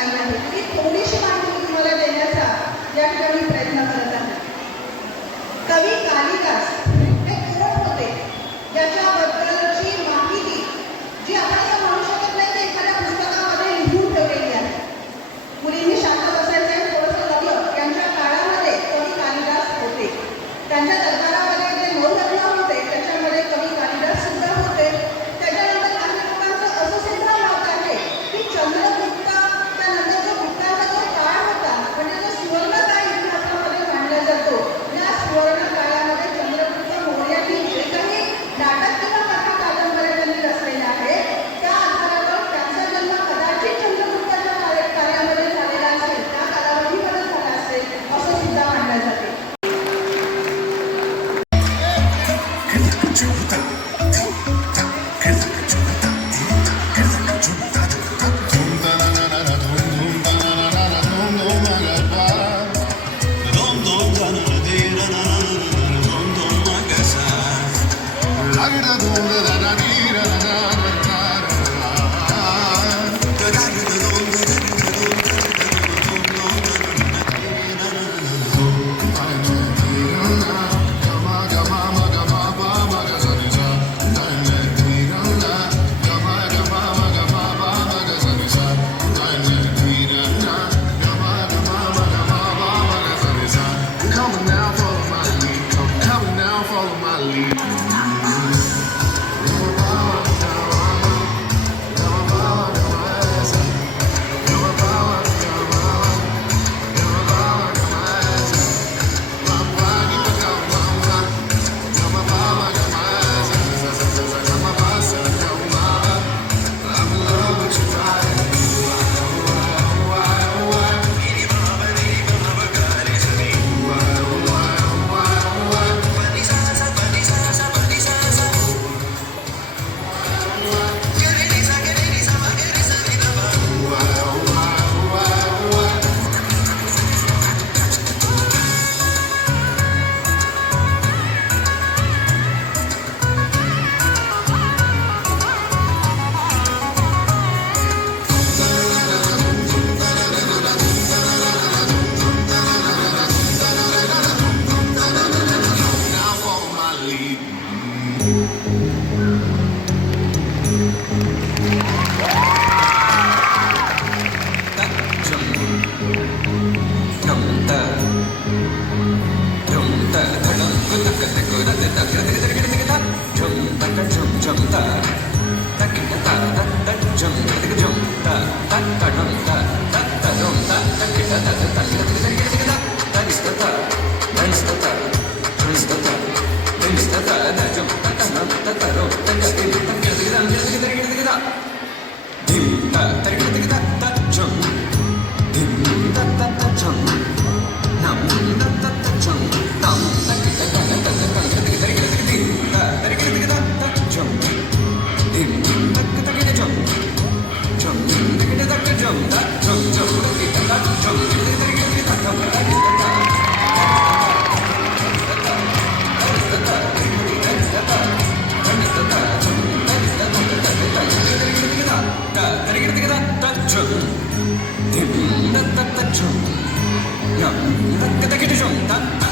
नाही आहे ती थोडीशी माहिती तुम्हाला देण्याचा या ठिकाणी प्रयत्न करत आहे. कवी कालिदास हे कोण होते याच्याबद्दलची माहिती जी आपण असं म्हणू शकत नाही की एखाद्या पुस्तकामध्ये लिहून ठेवलेली आहे. मुलींनी शांत बसायचे, थोडंसं लवलं. यांच्या काळामध्ये कवी कालिदास होते. त्यांच्या दरबारामध्ये जे 9 रत्न होते त्याच्यामध्ये कवी कालिदास सुद्धा होते. त्याच्यानंतर काही लोकांचं असं सुद्धा मत आहे की चंद्रगुप्त त्यानंतर जो गुप्ताचा जो काळ होता म्हणजे जो सुवर्ण काळ इतिहासामध्ये मानला जातो, या सुवर्ण काळामध्ये चंद्रगुप्त मौर्यानी जे काही नाटक किंवा कथा कादंबऱ्या त्यांनी रचलेल्या आहेत त्या आधारावर त्यांचा जन्म कदाचित चंद्रगुप्ताच्या कार्यामध्ये झालेला असेल, त्या कालावधीमध्ये झाला असेल असं सुद्धा मानलं जाते. Dim, da da da chum, yum, da da da da chum, da.